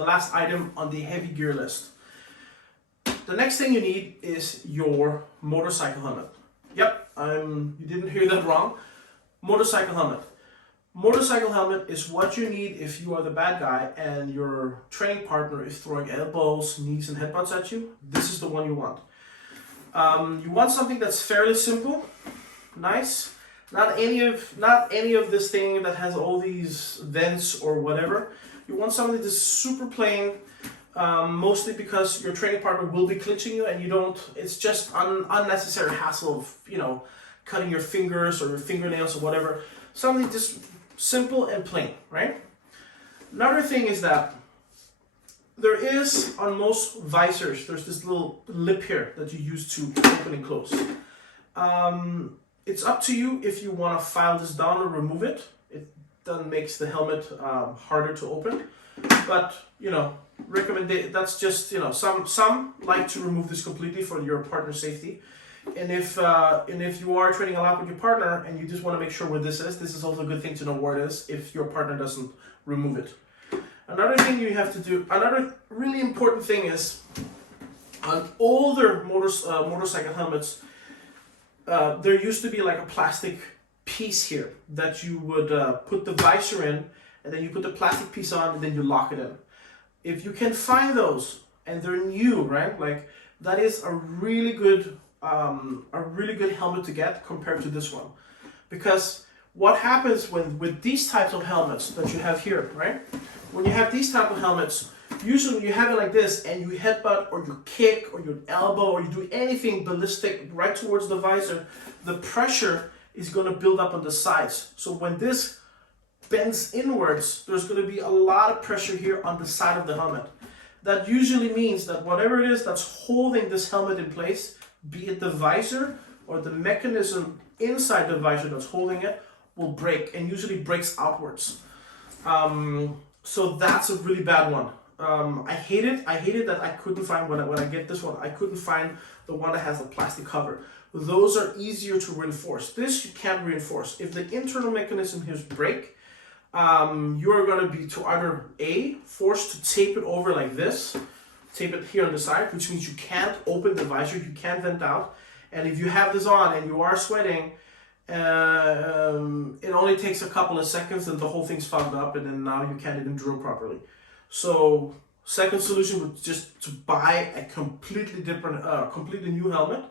the last item on the heavy gear list. The next thing you need is your motorcycle helmet. Yep, you didn't hear that wrong. Motorcycle helmet. Motorcycle helmet is what you need if you are the bad guy and your training partner is throwing elbows, knees, and headbutts at you. This is the one you want. You want something that's fairly simple, nice. Not any of this thing that has all these vents or whatever. You want something that's super plain, mostly because your training partner will be clinching you, and you don't. It's just unnecessary hassle of cutting your fingers or your fingernails or whatever. Something just simple and plain, right? Another thing is that there is, on most visors, there's this little lip here that you use to open and close. It's up to you if you want to file this down or remove it. It then makes the helmet harder to open. But, that's just, some like to remove this completely for your partner's safety. And if you are training a lot with your partner and you just want to make sure where this is also a good thing to know where it is if your partner doesn't remove it. Another thing you have to do, another really important thing is, on older motorcycle helmets, there used to be like a plastic piece here that you would put the visor in, and then you put the plastic piece on, and then you lock it in. If you can find those, and they're new, right? Like, that is a really good helmet to get compared to this one. Because what happens with these types of helmets that you have here, right? When you have these type of helmets, usually when you have it like this and you headbutt or you kick or you elbow or you do anything ballistic right towards the visor, the pressure is going to build up on the sides. So when this bends inwards, there's going to be a lot of pressure here on the side of the helmet. That usually means that whatever it is that's holding this helmet in place, be it the visor or the mechanism inside the visor that's holding it, will break, and usually breaks outwards. So that's a really bad one. I hate it that I couldn't find, when I get this one, I couldn't find the one that has a plastic cover. Those are easier to reinforce. This you can't reinforce. If the internal mechanism here break, you're going to be to either A, forced to tape it over like this, tape it here on the side, which means you can't open the visor, you can't vent out. And if you have this on and you are sweating, it only takes a couple of seconds and the whole thing's fogged up, and then now you can't even drill properly. So second solution would just to buy a completely new helmet,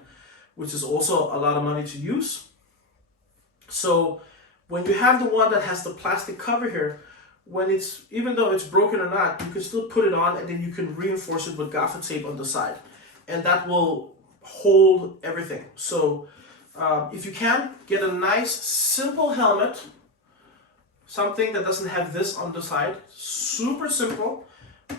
which is also a lot of money to use. So when you have the one that has the plastic cover here, even though it's broken or not, you can still put it on, and then you can reinforce it with gaffer tape on the side, and that will hold everything. So if you can, get a nice simple helmet, something that doesn't have this on the side, super simple,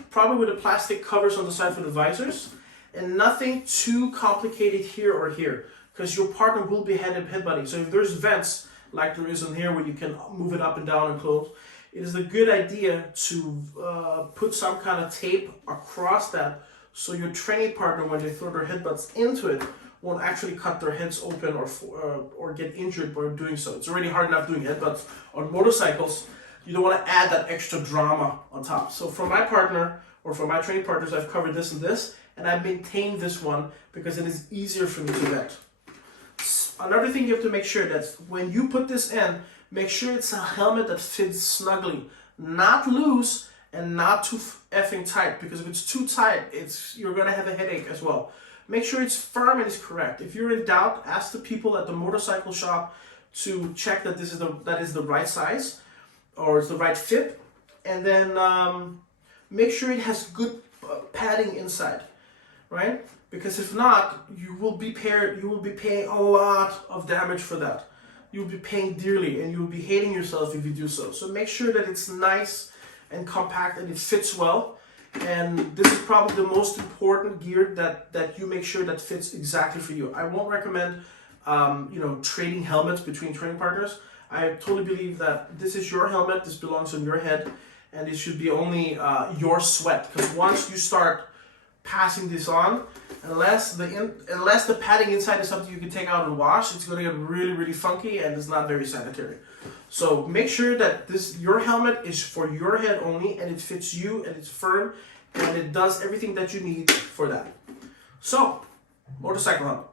probably with the plastic covers on the side for the visors, and nothing too complicated here or here, because your partner will be headbutting. So if there's vents like there is in here where you can move it up and down and close, it is a good idea to put some kind of tape across that, so your training partner, when they throw their headbutts into it, won't actually cut their heads open or get injured by doing so. It's already hard enough doing headbutts on motorcycles. You don't want to add that extra drama on top. So for my partner, or for my training partners, I've covered this and this, and I've maintained this one because it is easier for me to vent. Another thing you have to make sure that when you put this in, make sure it's a helmet that fits snugly, not loose and not too effing tight, because if it's too tight, you're gonna have a headache as well. Make sure it's firm and it's correct. If you're in doubt, ask the people at the motorcycle shop to check that that is the right size or it's the right fit, and then make sure it has good padding inside, right? Because if not, you will be paying a lot of damage for that. You'll be paying dearly, and you'll be hating yourself if you do so. So make sure that it's nice and compact and it fits well. And this is probably the most important gear that you make sure that fits exactly for you. I won't recommend trading helmets between training partners. I totally believe that this is your helmet, this belongs on your head, and it should be only your sweat. Because once you start passing this on, unless the padding inside is something you can take out and wash, it's going to get really, really funky, and it's not very sanitary. So make sure that your helmet is for your head only, and it fits you, and it's firm, and it does everything that you need for that. So, motorcycle helmet.